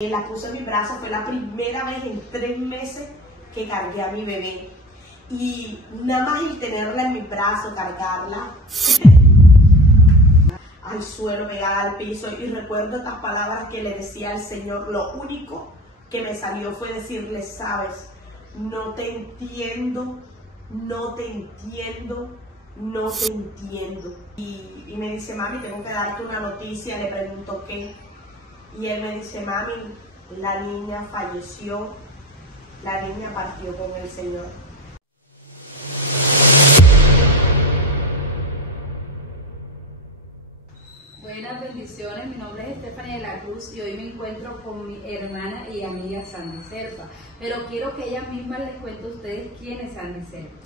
La puse en mi brazo, fue la primera vez en 3 meses que cargué a mi bebé. Y nada más el tenerla en mi brazo, cargarla al suelo, pegada al piso. Y recuerdo estas palabras que le decía al Señor. Lo único que me salió fue decirle: sabes, no te entiendo, no te entiendo, no te entiendo. Y me dice: mami, tengo que darte una noticia. Le pregunto: ¿qué? Y él me dice: mami, la niña falleció, la niña partió con el Señor. Buenas bendiciones, mi nombre es Estefania de la Cruz y hoy me encuentro con mi hermana y amiga Sandy Serpa. Pero quiero que ella misma les cuente a ustedes quién es Sandy Serpa.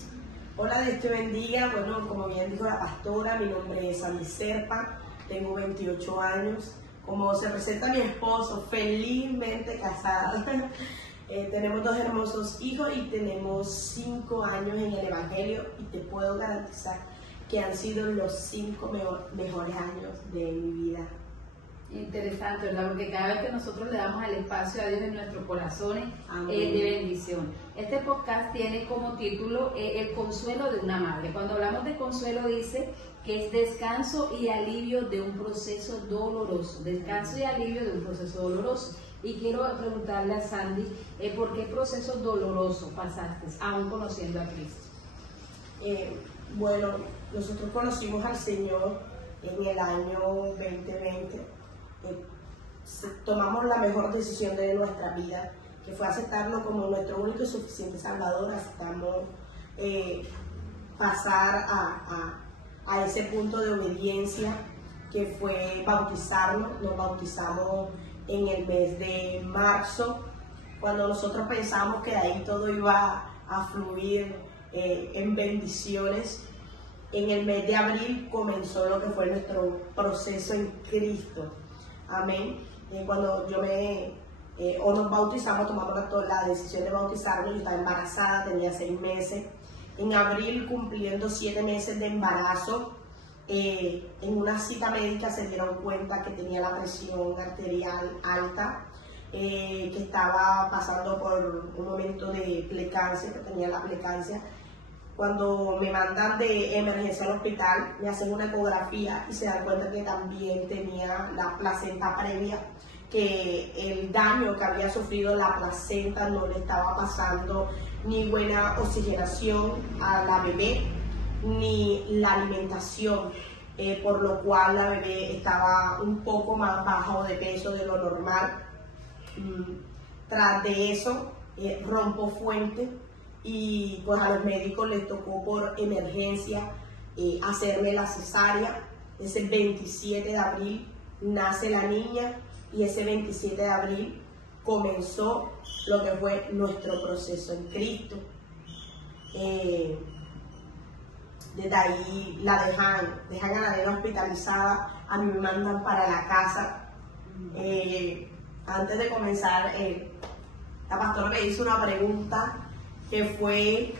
Hola, Dios te bendiga. Bueno, como bien dijo la pastora, mi nombre es Sandy Serpa, tengo 28 años. Como se presenta mi esposo, felizmente casada. Tenemos 2 hermosos hijos y tenemos 5 años en el Evangelio, y te puedo garantizar que han sido los 5 mejores años de mi vida. Interesante, ¿verdad? Porque cada vez que nosotros le damos el espacio a Dios en nuestros corazones, es de bendición. Este podcast tiene como título El consuelo de una madre. Cuando hablamos de consuelo, dice que es descanso y alivio de un proceso doloroso. Descanso y alivio de un proceso doloroso. Y quiero preguntarle a Sandy, ¿por qué proceso doloroso pasaste, aún conociendo a Cristo? Bueno, nosotros conocimos al Señor en el año 2020. Tomamos la mejor decisión de nuestra vida, que fue aceptarlo como nuestro único y suficiente Salvador. Aceptamos pasar a ese punto de obediencia, que fue bautizarnos. Nos bautizamos en el mes de marzo, cuando nosotros pensamos que de ahí todo iba a fluir en bendiciones. En el mes de abril comenzó lo que fue nuestro proceso en Cristo. Amén. Cuando nos bautizamos, tomamos la decisión de bautizarnos. Yo estaba embarazada, tenía 6 meses. En abril, cumpliendo 7 meses de embarazo, en una cita médica se dieron cuenta que tenía la presión arterial alta, que estaba pasando por un momento de plecancia, que tenía la plecancia. Cuando me mandan de emergencia al hospital, me hacen una ecografía y se dan cuenta que también tenía la placenta previa, que el daño que había sufrido la placenta no le estaba pasando ni buena oxigenación a la bebé, ni la alimentación, por lo cual la bebé estaba un poco más bajo de peso de lo normal. Tras de eso, rompo fuente, y pues a los médicos les tocó por emergencia hacerme la cesárea. Ese 27 de abril nace la niña, y ese 27 de abril comenzó lo que fue nuestro proceso en Cristo. Desde ahí la dejan a la nena hospitalizada, a mí me mandan para la casa. Antes de comenzar, la pastora me hizo una pregunta, que fue: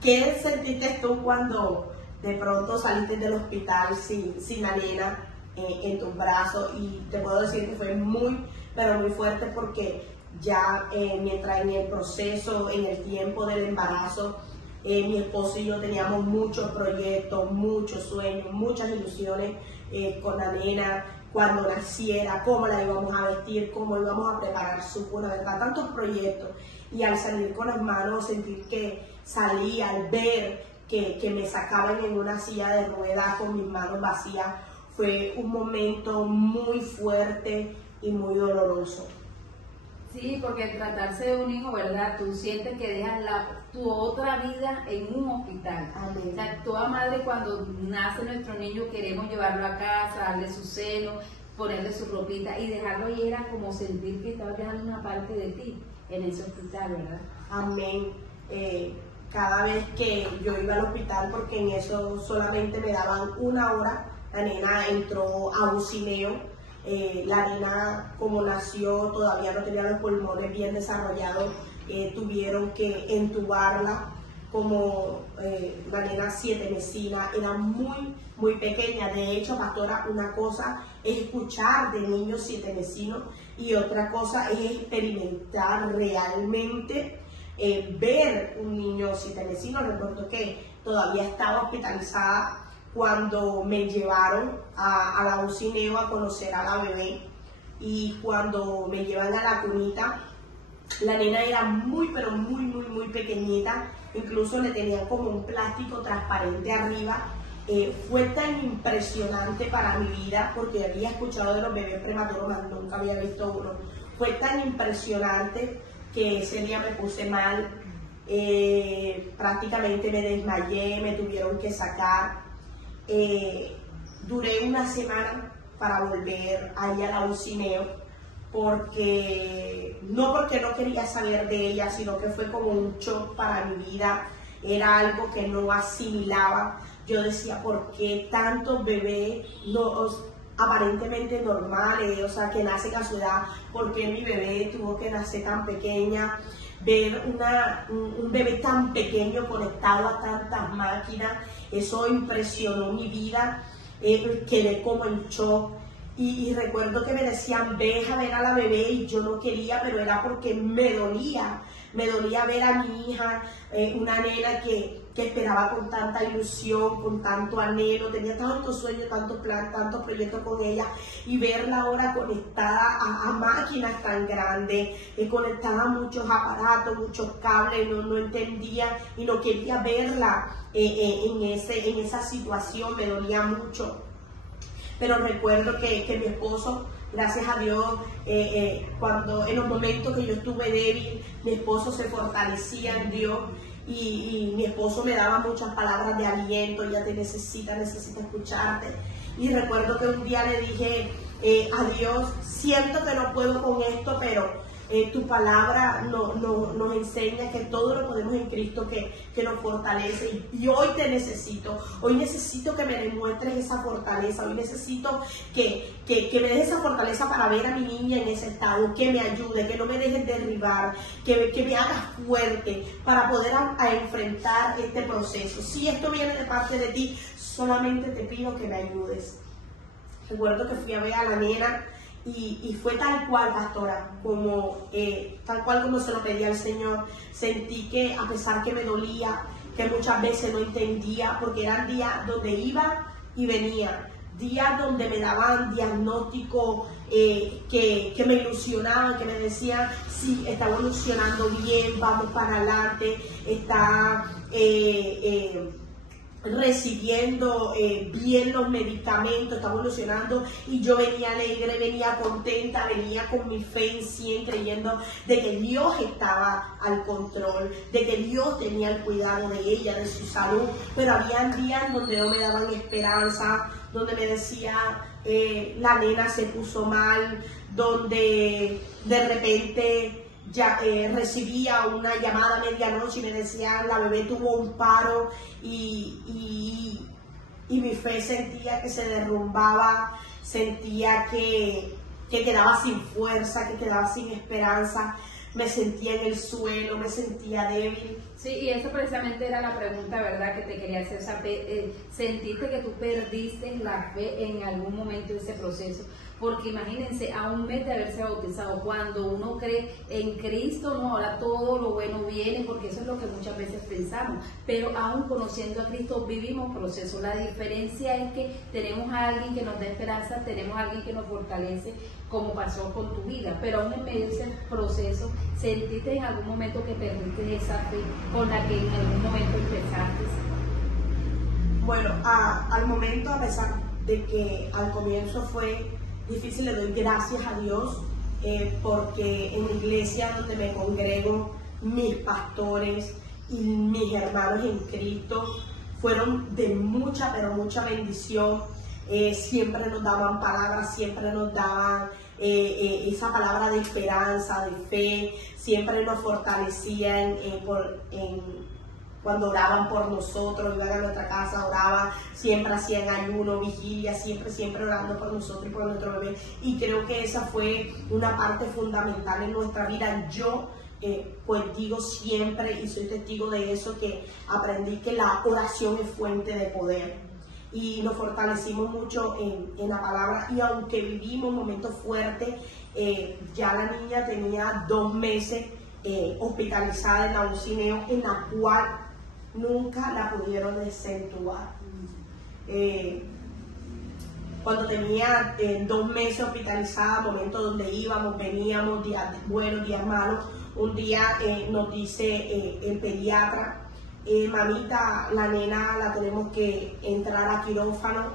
¿qué sentiste tú cuando de pronto saliste del hospital sin la nena en tus brazos? Y te puedo decir que fue muy, pero muy fuerte, porque ya mientras en el proceso, en el tiempo del embarazo, mi esposo y yo teníamos muchos proyectos, muchos sueños, muchas ilusiones con la nena, cuando naciera, cómo la íbamos a vestir, cómo íbamos a preparar su cuna, ¿verdad? Tantos proyectos. Y al salir con las manos, sentir que salía, al ver que me sacaban en una silla de ruedas con mis manos vacías, fue un momento muy fuerte y muy doloroso. Sí, porque al tratarse de un hijo, ¿verdad? Tú sientes que dejas tu otra vida en un hospital. Amén. O sea, toda madre, cuando nace nuestro niño, queremos llevarlo a casa, darle su seno, ponerle su ropita y dejarlo, y era como sentir que estabas dejando una parte de ti en ese hospital, ¿verdad? Amén. Cada vez que yo iba al hospital, porque en eso solamente me daban 1 hora, la nena entró a bucineo. La nena, como nació, todavía no tenía los pulmones bien desarrollados, tuvieron que entubarla. Como la nena 7 mesina, era muy, muy pequeña. De hecho, pastora, una cosa es escuchar de niños 7 mesinos y otra cosa es experimentar realmente, ver un niño sitenecino. Recuerdo que todavía estaba hospitalizada cuando me llevaron a la UCI a conocer a la bebé, y cuando me llevan a la cunita, la nena era muy pero muy pequeñita, incluso le tenían como un plástico transparente arriba. Fue tan impresionante para mi vida, porque había escuchado de los bebés prematuros, mas nunca había visto uno. Fue tan impresionante que ese día me puse mal, prácticamente me desmayé, me tuvieron que sacar. Duré una semana para volver ahí a la UCI, porque no quería saber de ella, sino que fue como un shock para mi vida. Era algo que no asimilaba. Yo decía, ¿por qué tantos bebés aparentemente normales, o sea, que nacen a su edad? ¿Por qué mi bebé tuvo que nacer tan pequeña? Ver un bebé tan pequeño conectado a tantas máquinas, eso impresionó mi vida. Quedé como en shock. Y recuerdo que me decían, ve a ver a la bebé, y yo no quería, pero era porque me dolía ver a mi hija, una nena que esperaba con tanta ilusión, con tanto anhelo, tenía tantos sueños, tantos planes, tantos proyectos con ella, y verla ahora conectada a máquinas tan grandes, conectada a muchos aparatos, muchos cables. No entendía y no quería verla en esa situación. Me dolía mucho. Pero recuerdo que mi esposo, gracias a Dios, cuando en los momentos que yo estuve débil, mi esposo se fortalecía en Dios, y mi esposo me daba muchas palabras de aliento. Ya te necesita escucharte. Y recuerdo que un día le dije a Dios, siento que no puedo con esto, pero tu palabra nos enseña que todo lo podemos en Cristo que nos fortalece, y hoy te necesito. Hoy necesito que me demuestres esa fortaleza. Hoy necesito que me des esa fortaleza para ver a mi niña en ese estado, que me ayude, que no me dejes derribar, que me hagas fuerte para poder enfrentar este proceso. Si esto viene de parte de ti, solamente te pido que me ayudes. Recuerdo que fui a ver a la nena, y fue tal cual, pastora, tal cual como se lo pedía al Señor. Sentí que, a pesar que me dolía, que muchas veces no entendía, porque eran días donde iba y venía, días donde me daban diagnósticos que me ilusionaban, que me decían, sí, está evolucionando bien, vamos para adelante, está recibiendo bien los medicamentos, está evolucionando. Y yo venía alegre, venía contenta, venía con mi fe en 100, creyendo de que Dios estaba al control, de que Dios tenía el cuidado de ella, de su salud. Pero había días donde no me daban esperanza, donde me decía, la nena se puso mal, donde de repente ya recibía una llamada a medianoche y me decían, la bebé tuvo un paro, y mi fe sentía que se derrumbaba, sentía que quedaba sin fuerza, que quedaba sin esperanza. Me sentía en el suelo, me sentía débil. Sí, y eso precisamente era la pregunta, ¿verdad?, que te quería hacer. O sea, ¿sentiste que tú perdiste la fe en algún momento de ese proceso? Porque imagínense, a un mes de haberse bautizado, cuando uno cree en Cristo, no, ahora todo lo bueno viene, porque eso es lo que muchas veces pensamos. Pero aún conociendo a Cristo, vivimos procesos. La diferencia es que tenemos a alguien que nos da esperanza, tenemos a alguien que nos fortalece, como pasó con tu vida. Pero aún en medio de ese proceso, ¿sentiste en algún momento que perdiste esa fe con la que en algún momento empezaste? Bueno, al momento, a pesar de que al comienzo fue difícil, le doy gracias a Dios, porque en la iglesia donde me congrego, mis pastores y mis hermanos en Cristo fueron de mucha, pero mucha bendición. Siempre nos daban palabras, siempre nos daban esa palabra de esperanza, de fe, siempre nos fortalecían cuando oraban por nosotros, iban a nuestra casa, oraban, siempre hacían ayuno, vigilia, siempre orando por nosotros y por nuestro bebé. Y creo que esa fue una parte fundamental en nuestra vida. Yo pues digo siempre, y soy testigo de eso, que aprendí que la oración es fuente de poder. y nos fortalecimos mucho en la palabra, y aunque vivimos momentos fuertes, ya la niña tenía 2 meses hospitalizada en la UCI, en la cual nunca la pudieron desentubar. Cuando tenía 2 meses hospitalizada, momentos donde íbamos, veníamos, días buenos, días malos, un día nos dice el pediatra, mamita, la nena la tenemos que entrar a quirófano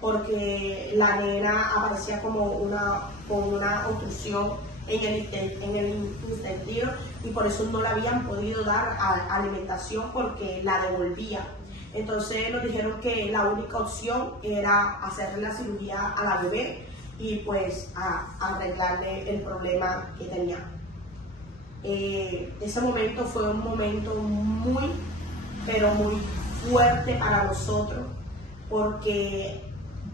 porque la nena aparecía con una obstrucción en el intestino, y por eso no le habían podido dar alimentación porque la devolvía. Entonces nos dijeron que la única opción era hacerle la cirugía a la bebé y pues arreglarle el problema que tenía. Ese momento fue un momento muy, pero muy fuerte para nosotros, porque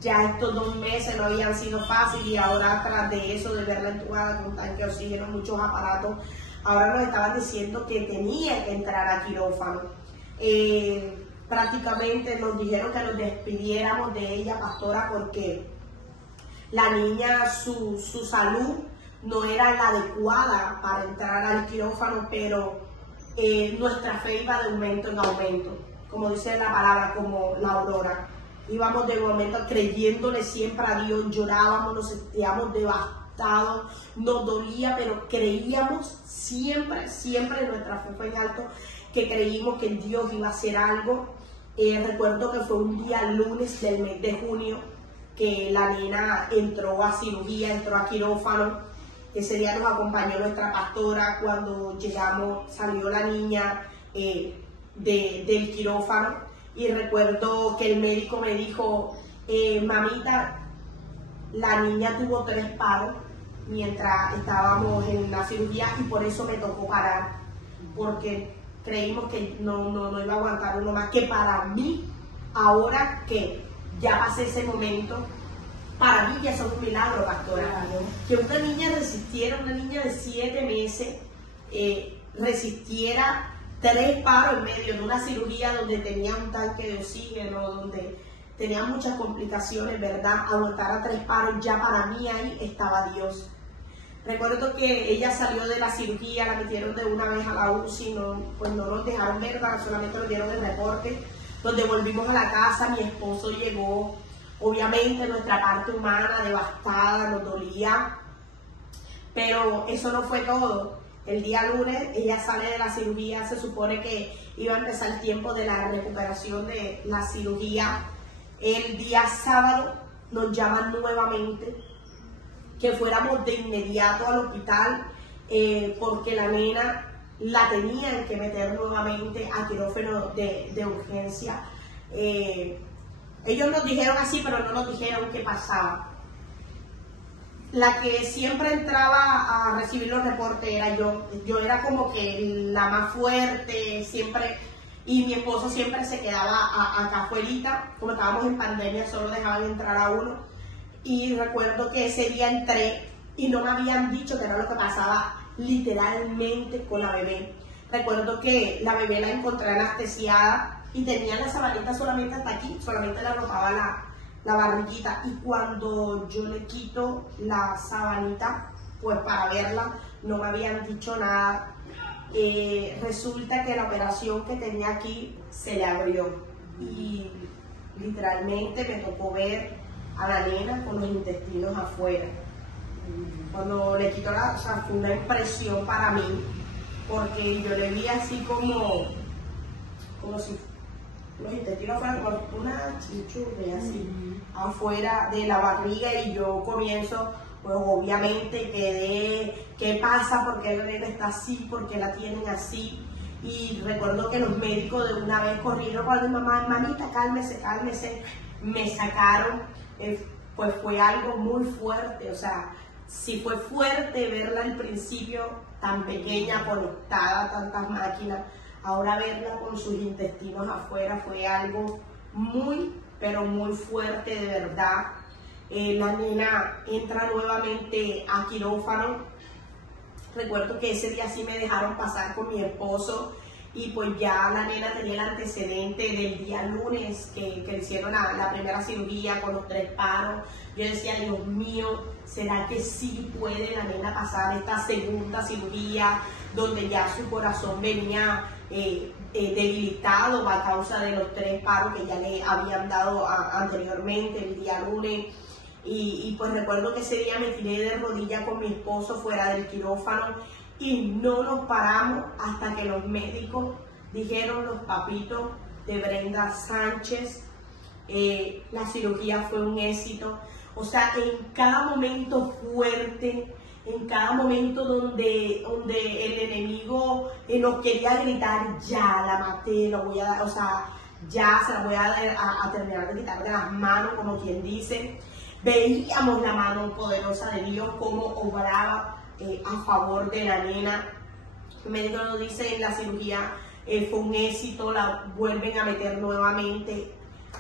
ya estos 2 meses no habían sido fáciles, y ahora tras de eso, de verla entubada con un tanque de oxígeno, muchos aparatos, ahora nos estaban diciendo que tenía que entrar a quirófano. Prácticamente nos dijeron que nos despidiéramos de ella, pastora, porque la niña, su salud no era la adecuada para entrar al quirófano, pero nuestra fe iba de aumento en aumento, como dice la palabra, como la aurora. Íbamos de momento creyéndole siempre a Dios, llorábamos, nos sentíamos devastados, nos dolía, pero creíamos siempre nuestra fe fue en alto, que creímos que Dios iba a hacer algo. Recuerdo que fue un día lunes del mes de junio que la nena entró a cirugía, entró a quirófano. Ese día nos acompañó nuestra pastora. Cuando llegamos, salió la niña del quirófano, y recuerdo que el médico me dijo, mamita, la niña tuvo 3 paros mientras estábamos en la cirugía, y por eso me tocó parar, porque creímos que no iba a aguantar uno más. Que para mí, ahora que ya pasé ese momento, para mí ya es un milagro, pastora. Claro. Que una niña resistiera, una niña de 7 meses, resistiera 3 paros en medio de una cirugía donde tenía un tanque de oxígeno, donde tenía muchas complicaciones, ¿verdad? Aguantara 3 paros, ya para mí ahí estaba Dios. Recuerdo que ella salió de la cirugía, la metieron de una vez a la UCI, pues no nos dejaron ver, solamente nos dieron el reporte. Donde volvimos a la casa, mi esposo llegó, obviamente nuestra parte humana devastada, nos dolía, pero eso no fue todo. El día lunes ella sale de la cirugía, se supone que iba a empezar el tiempo de la recuperación de la cirugía. El día sábado nos llaman nuevamente que fuéramos de inmediato al hospital, porque la nena la tenían que meter nuevamente a quirófano de urgencia. Ellos nos dijeron así, pero no nos dijeron qué pasaba. La que siempre entraba a recibir los reportes era yo. Yo era como que la más fuerte, siempre, y mi esposo siempre se quedaba acá afuera. Como estábamos en pandemia, solo dejaban entrar a uno. Y recuerdo que ese día entré y no me habían dicho que era lo que pasaba literalmente con la bebé. Recuerdo que la bebé la encontré anestesiada y tenía la sabanita solamente hasta aquí, solamente le arropaba la barriguita, y cuando yo le quito la sabanita, pues para verla, no me habían dicho nada. Resulta que la operación que tenía aquí se le abrió y literalmente me tocó ver a la nena con los intestinos afuera. Cuando le quito o sea, fue una impresión para mí, porque yo le vi así como si los intestinos fueran como una chinchurria así, afuera de la barriga, y yo comienzo, pues obviamente quedé, ¿qué pasa? ¿Por qué la nena está así? ¿Por qué la tienen así? Y recuerdo que los médicos de una vez corrieron cuando mi mamá, mamita, cálmese, me sacaron. Pues fue algo muy fuerte, o sea, si fue fuerte verla al principio tan pequeña, conectada a tantas máquinas, ahora verla con sus intestinos afuera fue algo muy, pero muy fuerte de verdad. La nena entra nuevamente a quirófano. Recuerdo que ese día sí me dejaron pasar con mi esposo. y pues ya la nena tenía el antecedente del día lunes que hicieron la primera cirugía con los 3 paros. Yo decía, Dios mío, ¿será que sí puede la nena pasar esta segunda cirugía donde ya su corazón venía debilitado a causa de los 3 paros que ya le habían dado anteriormente el día lunes? Y pues recuerdo que ese día me tiré de rodillas con mi esposo fuera del quirófano y no nos paramos hasta que los médicos dijeron, los papitos de Brenda Sánchez, la cirugía fue un éxito. O sea, en cada momento fuerte, en cada momento donde el enemigo nos quería gritar, ya la maté, lo voy a dar, o sea, ya se la voy a terminar de quitar de las manos, como quien dice, veíamos la mano poderosa de Dios, cómo obraba a favor de la nena. El médico nos dice, en la cirugía fue un éxito, la vuelven a meter nuevamente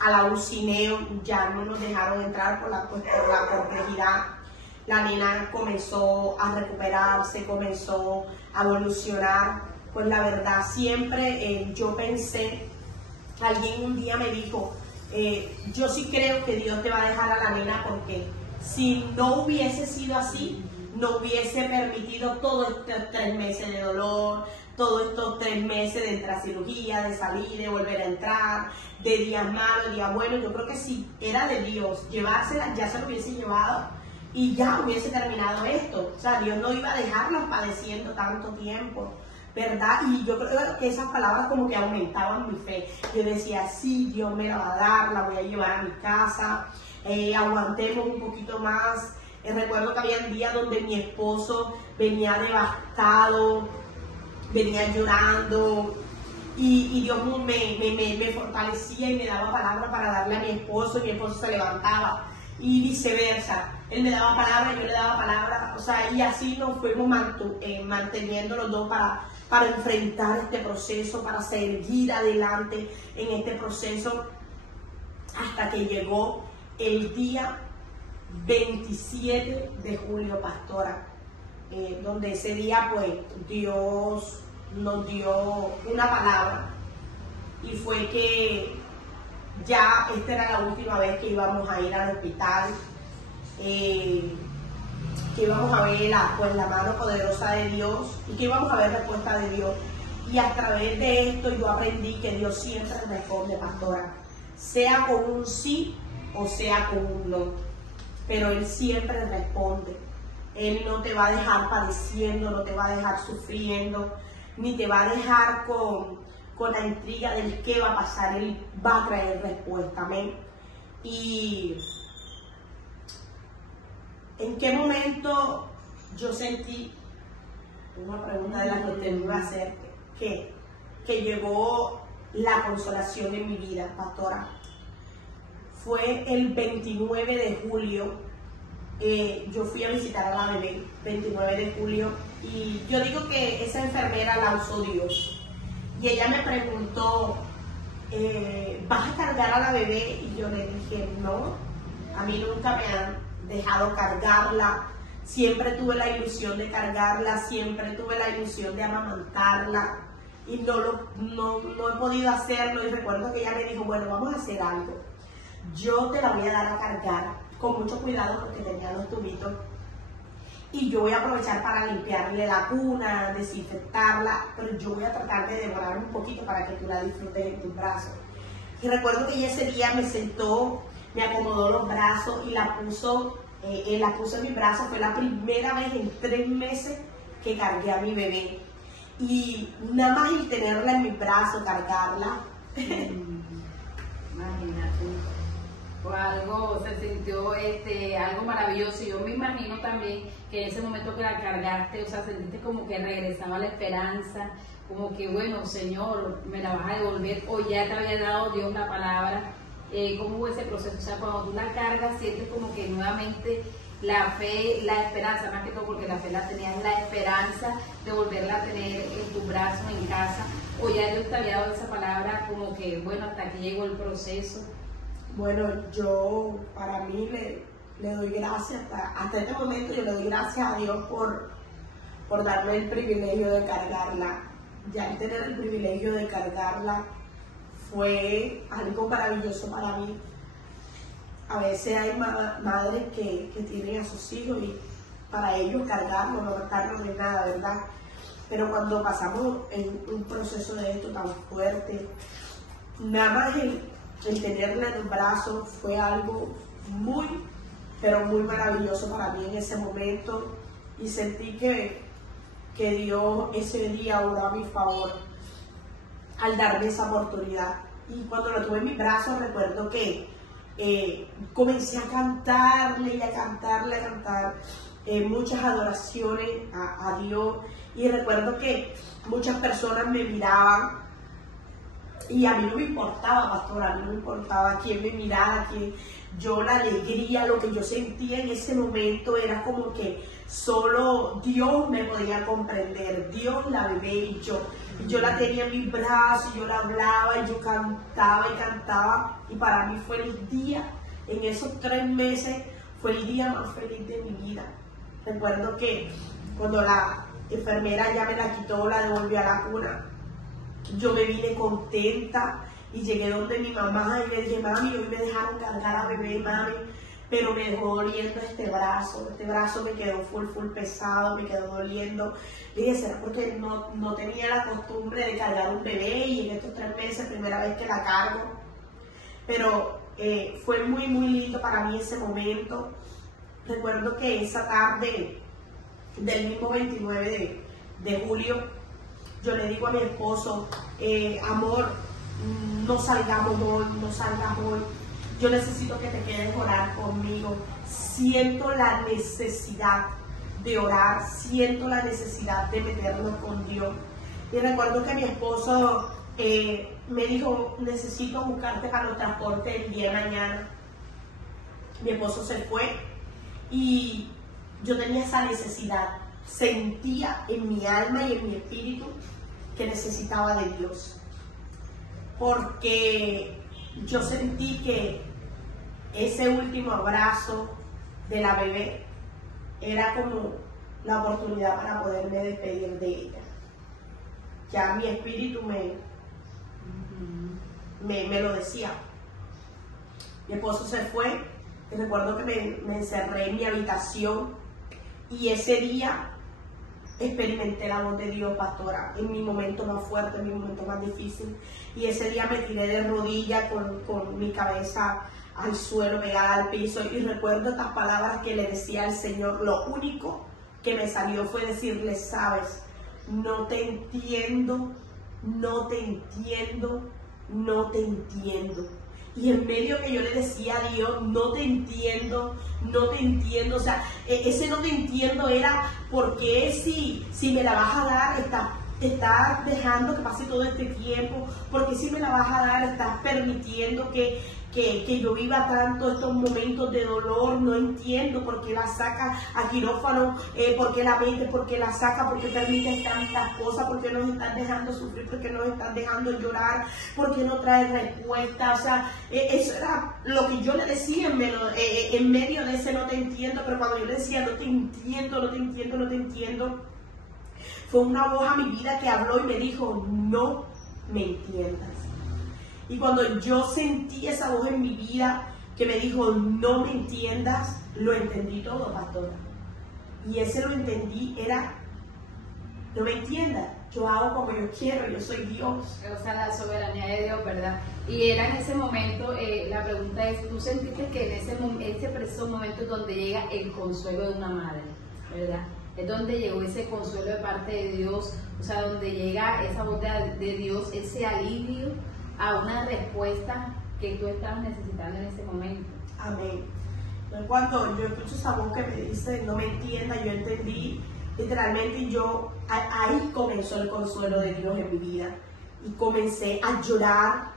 a la UCINEO, ya no nos dejaron entrar por la complejidad. La nena comenzó a recuperarse, comenzó a evolucionar. Pues la verdad, siempre yo pensé, alguien un día me dijo, yo sí creo que Dios te va a dejar a la nena, porque si no hubiese sido así, no hubiese permitido todos estos 3 meses de dolor, todos estos 3 meses de entrar a cirugía, de salir, de volver a entrar, de días malos, días buenos. Yo creo que si era de Dios llevársela, ya se lo hubiese llevado y ya hubiese terminado esto. O sea, Dios no iba a dejarlos padeciendo tanto tiempo, ¿verdad? Y yo creo que esas palabras como que aumentaban mi fe. Yo decía, sí, Dios me la va a dar, la voy a llevar a mi casa, aguantemos un poquito más. Recuerdo que había días donde mi esposo venía devastado, venía llorando, y Dios me fortalecía y me daba palabra para darle a mi esposo, y mi esposo se levantaba, y viceversa. Él me daba palabra, yo le daba palabra, o sea, y así nos fuimos manteniendo los dos para enfrentar este proceso, para seguir adelante en este proceso, hasta que llegó el día 27 de julio, pastora, donde ese día pues Dios nos dio una palabra, y fue que ya esta era la última vez que íbamos a ir al hospital, que íbamos a ver la mano poderosa de Dios y que íbamos a ver respuesta de Dios. Y a través de esto yo aprendí que Dios siempre responde, pastora, sea con un sí o sea con un no, pero Él siempre responde. Él no te va a dejar padeciendo, no te va a dejar sufriendo, ni te va a dejar con la intriga del qué va a pasar. Él va a traer respuesta, amén. Y ¿en qué momento yo sentí, una pregunta de la que usted me iba a hacer, que llegó la consolación en mi vida, pastora? Fue el 29 de julio, yo fui a visitar a la bebé, 29 de julio, y yo digo que esa enfermera la usó Dios. Y ella me preguntó, ¿vas a cargar a la bebé? Y yo le dije, no, a mí nunca me han dejado cargarla, siempre tuve la ilusión de cargarla, siempre tuve la ilusión de amamantarla, y no he podido hacerlo. Y recuerdo que ella me dijo, bueno, vamos a hacer algo, yo te la voy a dar a cargar con mucho cuidado porque tenía los tubitos, y yo voy a aprovechar para limpiarle la cuna, desinfectarla, pero yo voy a tratar de demorar un poquito para que tú la disfrutes en tus brazos. Y recuerdo que ella ese día me sentó, me acomodó los brazos y la puso en mis brazos. Fue la primera vez en 3 meses que cargué a mi bebé, y nada más el tenerla en mis brazos, cargarla, imagínate, fue algo, se sintió algo maravilloso. Y yo me imagino también que en ese momento que la cargaste, o sea, sentiste como que regresaba la esperanza, como que bueno, Señor, me la vas a devolver, o ya te había dado Dios la palabra. ¿Cómo hubo ese proceso? O sea, cuando tú la cargas, sientes como que nuevamente la fe, la esperanza, más que todo porque la fe la tenías, la esperanza de volverla a tener en tus brazos, en casa, o ya Dios te había dado esa palabra como que bueno, hasta aquí llegó el proceso. Bueno, yo para mí le doy gracias, hasta este momento yo le doy gracias a Dios por darme el privilegio de cargarla. ya el tener el privilegio de cargarla fue algo maravilloso para mí. A veces hay madres que tienen a sus hijos y para ellos cargarlo, no matarlo no es nada, ¿verdad? Pero cuando pasamos en un proceso de esto tan fuerte, nada más el tenerla en el brazo fue algo muy, pero muy maravilloso para mí en ese momento, y sentí que Dios ese día obró a mi favor al darme esa oportunidad. Y cuando lo tuve en mis brazos, recuerdo que comencé a cantarle y a cantar muchas adoraciones a Dios, y recuerdo que muchas personas me miraban y a mí no me importaba, pastora, a mí no me importaba quién me mirara, yo la alegría, lo que yo sentía en ese momento era como que solo Dios me podía comprender, Dios la bebé y yo la tenía en mis brazos, y yo la hablaba, y yo cantaba, y para mí fue el día, en esos 3 meses, fue el día más feliz de mi vida. Recuerdo que cuando la enfermera ya me la quitó, la devolvió a la cuna, yo me vine contenta y llegué donde mi mamá y le dije, mami, hoy me dejaron cargar a bebé, mami, pero me dejó doliendo este brazo me quedó full pesado, me quedó doliendo. Le dije, ¿será porque no tenía la costumbre de cargar un bebé y en estos 3 meses, primera vez que la cargo? Pero fue muy lindo para mí ese momento. Recuerdo que esa tarde del mismo 29 de julio, yo le digo a mi esposo, amor, no salgas hoy, yo necesito que te quedes a orar conmigo, siento la necesidad de orar, siento la necesidad de meternos con Dios. Y recuerdo que mi esposo me dijo, necesito buscarte para los transportes el día de mañana. Mi esposo se fue y yo tenía esa necesidad, sentía en mi alma y en mi espíritu que necesitaba de Dios, porque yo sentí que ese último abrazo de la bebé era como la oportunidad para poderme despedir de ella. Ya mi espíritu me lo decía. Mi esposo se fue y recuerdo que me encerré en mi habitación, y ese día experimenté la voz de Dios, pastora, en mi momento más fuerte, en mi momento más difícil. Y ese día me tiré de rodillas con mi cabeza al suelo, pegada al piso, y recuerdo estas palabras que le decía al Señor. Lo único que me salió fue decirle, sabes, no te entiendo. Y en medio que yo le decía a Dios, no te entiendo, o sea, ese no te entiendo era porque si me la vas a dar, estás dejando que pase todo este tiempo, porque si me la vas a dar, estás permitiendo que yo viva tanto estos momentos de dolor. No entiendo por qué la saca a quirófano, por qué la mete, por qué la saca, por qué permite tantas cosas, por qué nos están dejando sufrir, por qué nos están dejando llorar, por qué no trae respuesta. O sea, eso era lo que yo le decía en medio de ese no te entiendo. Pero cuando yo le decía no te entiendo, fue una voz a mi vida que habló y me dijo, no me entiendas. Y cuando yo sentí esa voz en mi vida que me dijo, no me entiendas, lo entendí todo, pastora. Y ese lo entendí era, no me entiendas, yo hago como yo quiero, yo soy Dios. O sea, la soberanía de Dios, ¿verdad? Y era en ese momento, la pregunta es, ¿tú sentiste que en ese preciso momento es donde llega el consuelo de una madre, ¿verdad? Es donde llegó ese consuelo de parte de Dios, o sea, donde llega esa voz de Dios, ese alivio a una respuesta que tú estabas necesitando en ese momento. Amén. Cuando yo escucho esa voz que me dice, no me entienda, yo entendí, literalmente ahí comenzó el consuelo de Dios en mi vida. Y comencé a llorar,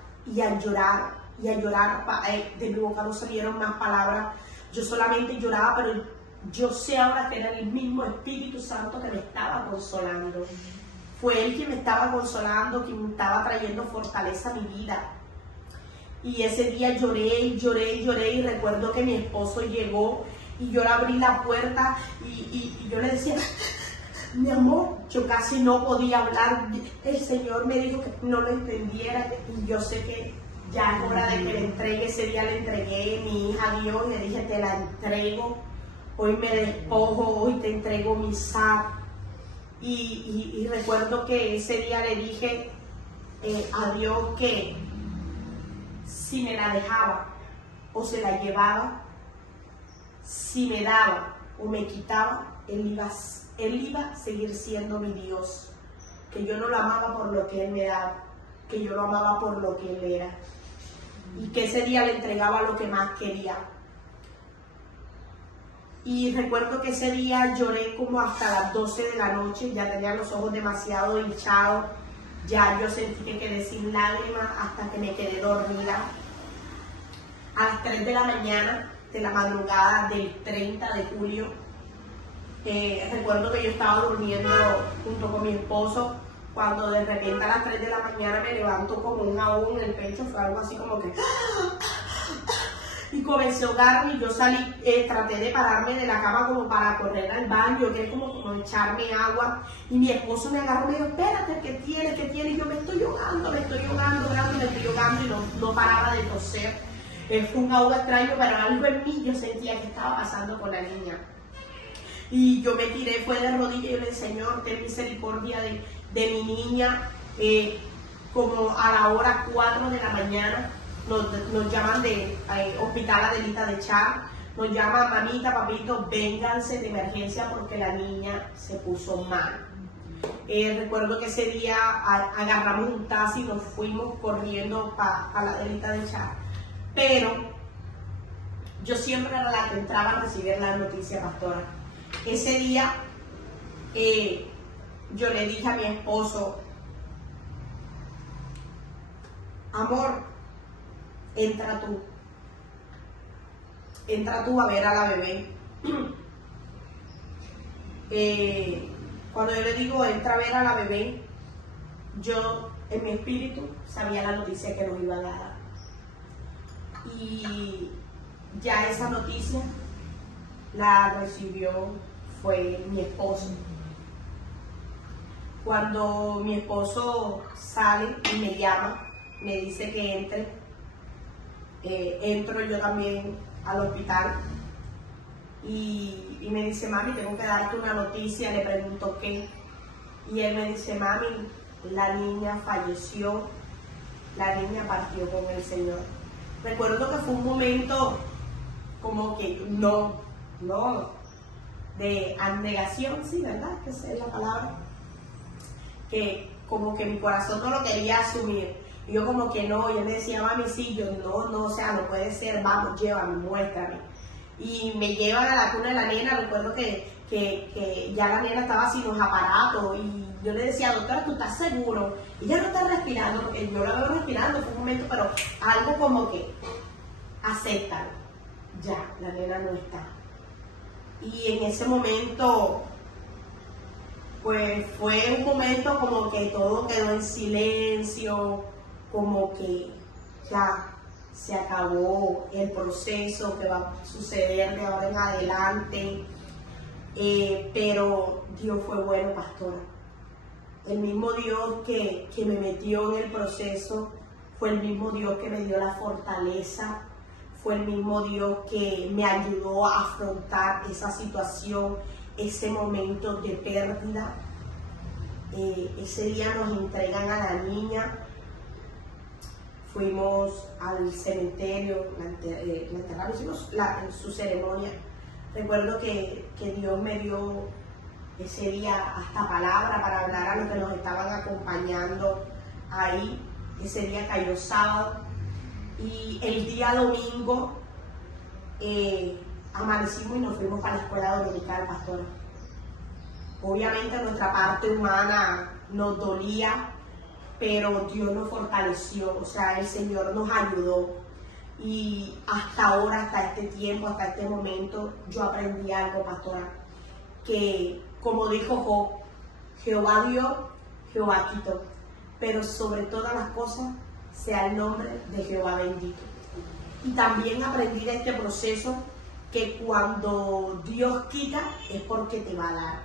de mi boca no salieron más palabras, yo solamente lloraba, pero yo sé ahora que era el mismo Espíritu Santo que me estaba consolando. Fue Él quien me estaba consolando, quien me estaba trayendo fortaleza a mi vida. Y ese día lloré y recuerdo que mi esposo llegó y yo le abrí la puerta y yo le decía, mi amor, yo casi no podía hablar. El Señor me dijo que no lo entendiera y yo sé que ya es hora de que le entregue. Ese día le entregué mi hija a Dios y le dije, te la entrego. Hoy me despojo, hoy te entrego mi sac. Y recuerdo que ese día le dije a Dios que si me la dejaba o se la llevaba, si me daba o me quitaba, Él iba a seguir siendo mi Dios. Que yo no lo amaba por lo que Él me daba, que yo lo amaba por lo que Él era. Y que ese día le entregaba lo que más quería. Y recuerdo que ese día lloré como hasta las 12 de la noche, ya tenía los ojos demasiado hinchados, ya yo sentí que quedé sin lágrimas hasta que me quedé dormida. A las 3 de la mañana de la madrugada del 30 de julio, recuerdo que yo estaba durmiendo junto con mi esposo, cuando de repente a las 3 de la mañana me levanto como un ahogo en el pecho, fue algo así como que... Y comencé a ahogarme y yo salí, traté de pararme de la cama como para correr al baño, que es como echarme agua. Y mi esposo me agarró y me dijo, espérate, ¿qué tienes? ¿Qué tienes? Y yo me estoy ahogando y no paraba de toser. Fue un ahogo extraño, pero algo en mí yo sentía que estaba pasando con la niña. Y yo me tiré, fue de rodillas y yo le dije, Señor, ten misericordia de mi niña. Como a la hora 4 de la mañana, nos llaman de Hospital Adelita de Char, nos llaman, mamita, papito, vénganse de emergencia porque la niña se puso mal. Recuerdo que ese día agarramos un taxi y nos fuimos corriendo para la Adelita de Char, pero yo siempre era la que entraba a recibir la noticia, pastora. Ese día yo le dije a mi esposo, amor, entra tú a ver a la bebé. Cuando yo le digo entra a ver a la bebé, yo en mi espíritu sabía la noticia que nos iban a dar. Y ya esa noticia la recibió fue mi esposo. Cuando mi esposo sale y me llama, me dice que entre, entro yo también al hospital y me dice, mami, tengo que darte una noticia. Le pregunto qué, y él me dice, mami, la niña falleció, la niña partió con el Señor. Recuerdo que fue un momento como que no, de abnegación, sí, ¿verdad? Que esa es la palabra, que como que mi corazón no lo quería asumir. Y yo como que no, y él me decía, mami, sí, yo no, o sea, no puede ser, vamos, llévame, muéstrame. Y me llevan a la cuna de la nena. Recuerdo que ya la nena estaba sin los aparatos y yo le decía, doctora, ¿tú estás seguro? Y ella no está respirando, porque yo la veo respirando, fue un momento, pero algo como que, acéptalo, ya, la nena no está. Y en ese momento, pues fue un momento como que todo quedó en silencio, como que ya se acabó el proceso que va a suceder de ahora en adelante. Pero Dios fue bueno, pastora. El mismo Dios que me metió en el proceso fue el mismo Dios que me dio la fortaleza, fue el mismo Dios que me ayudó a afrontar esa situación, ese momento de pérdida. Ese día nos entregan a la niña, fuimos al cementerio, la enterramos, hicimos su ceremonia. Recuerdo que Dios me dio ese día hasta palabra para hablar a los que nos estaban acompañando ahí. Ese día cayó sábado y el día domingo amanecimos y nos fuimos para la escuela dominical, pastora. Obviamente nuestra parte humana nos dolía, pero Dios nos fortaleció, o sea, el Señor nos ayudó. Y hasta ahora, hasta este tiempo, hasta este momento, yo aprendí algo, pastora, que como dijo Job, Jehová dio, Jehová quitó, pero sobre todas las cosas sea el nombre de Jehová bendito. Y también aprendí de este proceso que cuando Dios quita es porque te va a dar.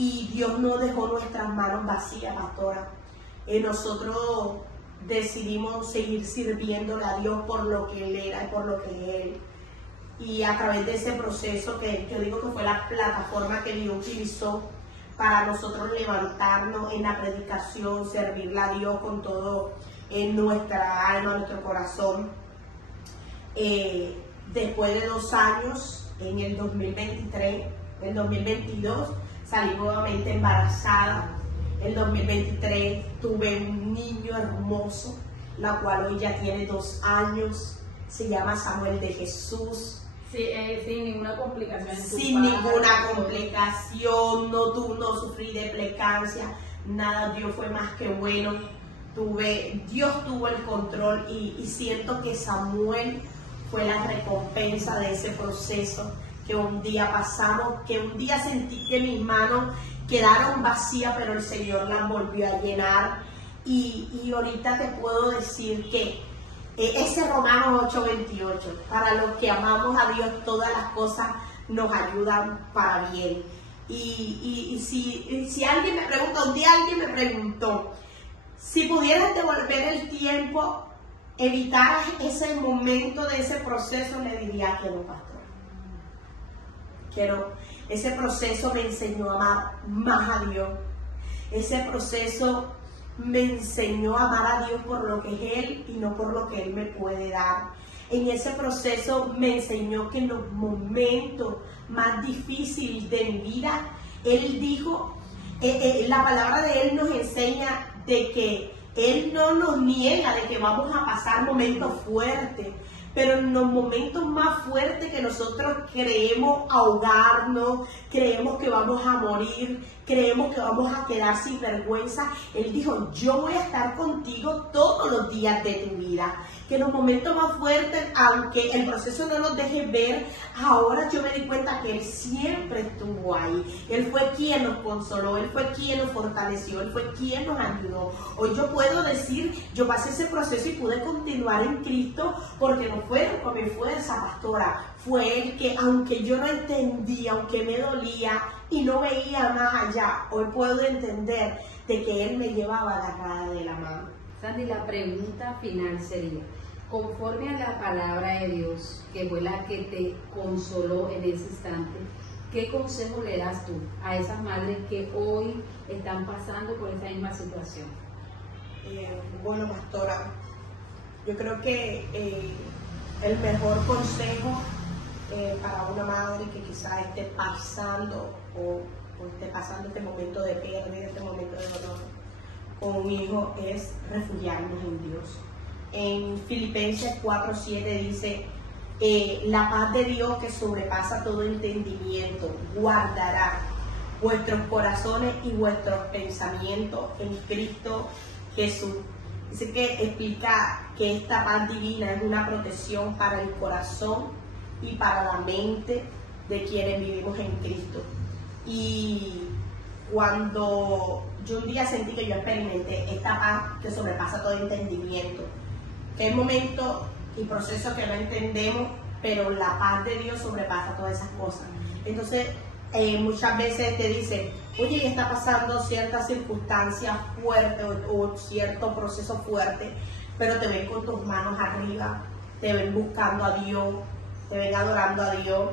y Dios no dejó nuestras manos vacías, pastora. Nosotros decidimos seguir sirviéndole a Dios por lo que Él era y por lo que es Él. Y a través de ese proceso, que yo digo que fue la plataforma que Dios utilizó para nosotros levantarnos en la predicación, servirle a Dios con todo en nuestra alma, nuestro corazón. Después de 2 años, en el 2023, el 2022, salí nuevamente embarazada. En 2023 tuve un niño hermoso, la cual hoy ya tiene 2 años. Se llama Samuel de Jesús. Sí, sin ninguna complicación. Sin ninguna complicación, no sufrí de plecancia, nada. Dios fue más que bueno. Dios tuvo el control y siento que Samuel fue la recompensa de ese proceso que un día pasamos, que un día sentí que mis manos quedaron vacías, pero el Señor las volvió a llenar. Y ahorita te puedo decir que ese Romanos 8:28, para los que amamos a Dios, todas las cosas nos ayudan para bien. Y si alguien me pregunta, un día alguien me preguntó, si pudieras devolver el tiempo, evitar ese momento de ese proceso, le diría que no, pastor. Que no. Ese proceso me enseñó a amar más a Dios. Ese proceso me enseñó a amar a Dios por lo que es Él y no por lo que Él me puede dar. En ese proceso me enseñó que en los momentos más difíciles de mi vida, Él dijo, la palabra de Él nos enseña de que Él no nos niega de que vamos a pasar momentos fuertes, pero en los momentos más fuertes que nosotros creemos ahogarnos, creemos que vamos a morir, creemos que vamos a quedar sin vergüenza, Él dijo, yo voy a estar contigo todos los días de tu vida. Que en los momentos más fuertes, aunque el proceso no nos deje ver, ahora yo me di cuenta que Él siempre estuvo ahí. Él fue quien nos consoló, Él fue quien nos fortaleció, Él fue quien nos ayudó. Hoy yo puedo decir, yo pasé ese proceso y pude continuar en Cristo porque no fue con mi fuerza, pastora. Fue Él que, aunque yo no entendía, aunque me dolía y no veía más allá, hoy puedo entender de que Él me llevaba agarrada de la mano. Sandy, la pregunta final sería, conforme a la palabra de Dios, que fue la que te consoló en ese instante, ¿qué consejo le das tú a esas madres que hoy están pasando por esa misma situación? Bueno, pastora, yo creo que el mejor consejo para una madre que quizás esté pasando o esté pasando este momento de pérdida, este momento de dolor con un hijo, es refugiarnos en Dios. En Filipenses 4:7 dice, la paz de Dios que sobrepasa todo entendimiento guardará vuestros corazones y vuestros pensamientos en Cristo Jesús. Dice que explica que esta paz divina es una protección para el corazón y para la mente de quienes vivimos en Cristo. Y cuando yo un día sentí que yo experimenté esta paz que sobrepasa todo entendimiento, que hay momentos y procesos que no entendemos, pero la paz de Dios sobrepasa todas esas cosas. Entonces, muchas veces te dicen, oye, está pasando ciertas circunstancias fuertes o cierto proceso fuerte, pero te ven con tus manos arriba, te ven buscando a Dios, te ven adorando a Dios.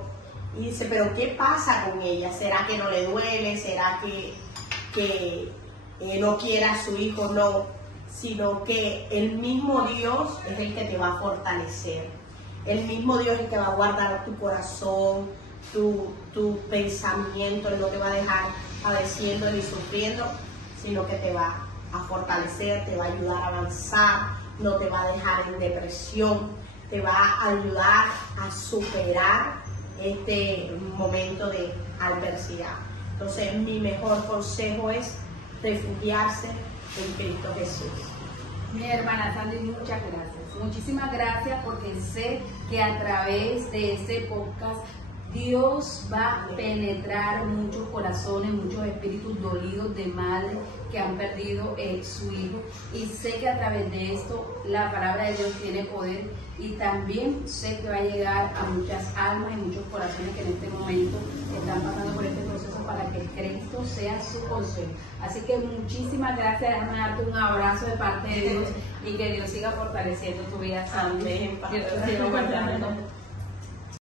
Y dice, pero ¿qué pasa con ella? ¿Será que no le duele? ¿Será que no quiere a su hijo? No, sino que el mismo Dios es el que te va a fortalecer. El mismo Dios es el que va a guardar tu corazón, tu pensamiento, Él no te va a dejar padeciendo ni sufriendo, sino que te va a fortalecer, te va a ayudar a avanzar, no te va a dejar en depresión, te va a ayudar a superar este momento de adversidad. Entonces, mi mejor consejo es refugiarse en Cristo Jesús. Mi hermana Sandy, muchas gracias. Muchísimas gracias, porque sé que a través de este podcast Dios va a penetrar muchos corazones, muchos espíritus dolidos de madres que han perdido su hijo. Y sé que a través de esto la palabra de Dios tiene poder, y también sé que va a llegar a muchas almas y muchos corazones que en este momento están pasando por este proceso para que Cristo sea su consuelo. Así que muchísimas gracias, déjame darte un abrazo de parte de Dios y que Dios siga fortaleciendo tu vida. Amén. Que Dios siga guardando.